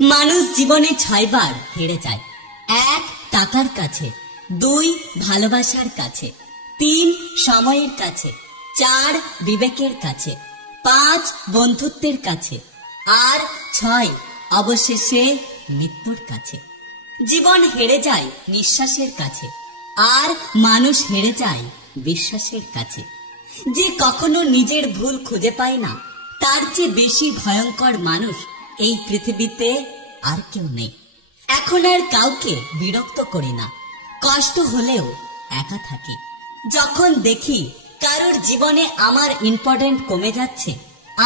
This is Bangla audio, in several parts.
মানুষ জীবনে ৬ বার হেরে যায়। ১ টাকার কাছে, ২ ভালোবাসার কাছে, ৩ সময়ের কাছে, ৪ বিবেকের কাছে, ৫ বন্ধুত্বের কাছে, আর ৬ অবশেষে মৃত্যুর কাছে। জীবন হেরে যায় নিঃশ্বাসের কাছে, আর মানুষ হেরে যায় বিশ্বাসের কাছে। যে কখনো নিজের ভুল খুঁজে পায় না, তার চেয়ে বেশি ভয়ঙ্কর মানুষ এই পৃথিবীতে আর কেউ নেই। এখন আর কাউকে বিরক্ত করি না, কষ্ট হলেও একা থাকি। যখন দেখি কারোর জীবনে আমার ইম্পর্টেন্ট কমে যাচ্ছে,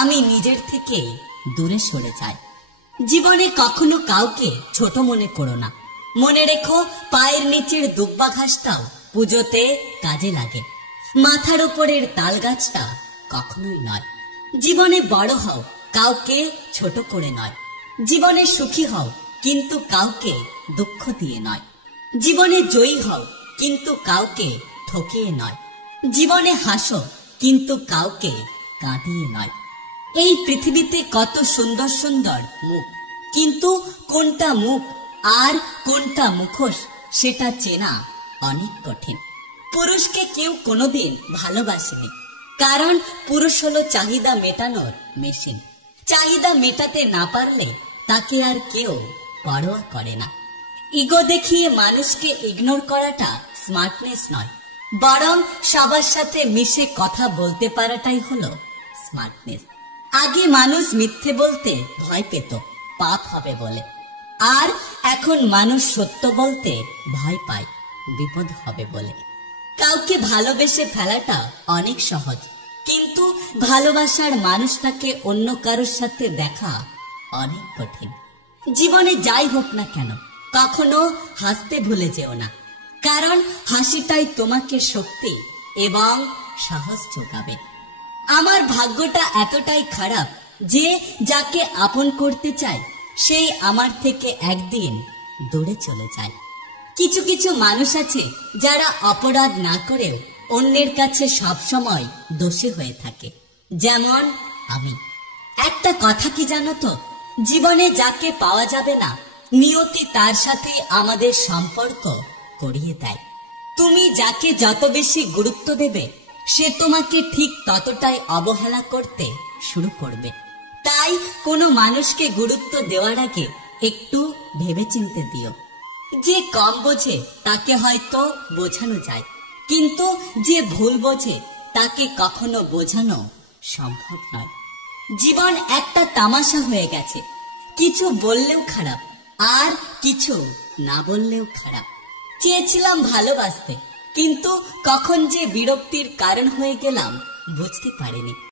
আমি নিজের থেকে দূরে সরে যাই। জীবনে কখনো কাউকে ছোট মনে করো না। মনে রেখো, পায়ের নিচের দুব্বা ঘাসটাও পুজোতে কাজে লাগে, মাথার উপরের তাল গাছটা কখনোই নয়। জীবনে বড় হও, কাউকে ছোট করে নয়। জীবনে সুখী হও, কিন্তু কাউকে দুঃখ দিয়ে নয়। জীবনে জয়ী হও, কিন্তু কাউকে ঠকিয়ে নয়। জীবনে হাসো, কিন্তু কাউকে কাঁদিয়ে নয়। এই পৃথিবীতে কত সুন্দর সুন্দর মুখ, কিন্তু কোনটা মুখ আর কোনটা মুখোশ সেটা চেনা অনেক কঠিন। পুরুষকে কেউ কোনোদিন ভালোবাসেনি, কারণ পুরুষ হলো চাহিদা মেটানোর মেশিন। চাহিদা মেটাতে না পারলে তাকে আর কেউ পরোয়া করে না। ইগো দেখিয়ে মানুষকে ইগনোর করাটা স্মার্টনেস নয়, বরং সবার সাথে মিশে কথা বলতে পারাটাই হলো স্মার্টনেস। আগে মানুষ মিথ্যে বলতে ভয় পেত, পাপ হবে বলে, আর এখন মানুষ সত্য বলতে ভয় পায়, বিপদ হবে বলে। কাউকে ভালোবেসে ফেলাটা অনেক সহজ, কিন্তু ভালোবাসার মানুষটাকে অন্য কারোর সাথে দেখা অনেক কঠিন। জীবনে যাই হোক না কেন, কখনো হাসতে ভুলে যেও না, কারণ হাসিটাই তোমাকে শক্তি এবং সাহস যোগাবে। আমার ভাগ্যটা এতটাই খারাপ যে যাকে আপন করতে চাই সেই আমার থেকে একদিন দূরে চলে যায়। কিছু কিছু মানুষ আছে যারা অপরাধ না করেও অন্যের কাছে সবসময় দোষী হয়ে থাকে, যেমন আমি। একটা কথা কি জানো তো, জীবনে যাকে পাওয়া যাবে না, নিয়তি তার সাথে আমাদের সম্পর্ক করিয়ে দেয়। তুমি যাকে যত বেশি গুরুত্ব দেবে, সে তোমাকে ঠিক ততটাই অবহেলা করতে শুরু করবে। তাই কোনো মানুষকে গুরুত্ব দেওয়ার আগে একটু ভেবেচিন্তে দিও। যে কম বোঝে তাকে হয়তো বোঝানো যায়, কিন্তু যে ভুল বোঝে তাকে কখনো বোঝানো সম্ভব নয়। জীবন একটা তামাশা হয়ে গেছে, কিছু বললেও খারাপ, আর কিছু না বললেও খারাপ। চেয়েছিলাম ভালোবাসতে, কিন্তু কখন যে বিরক্তির কারণ হয়ে গেলাম বুঝতে পারিনি।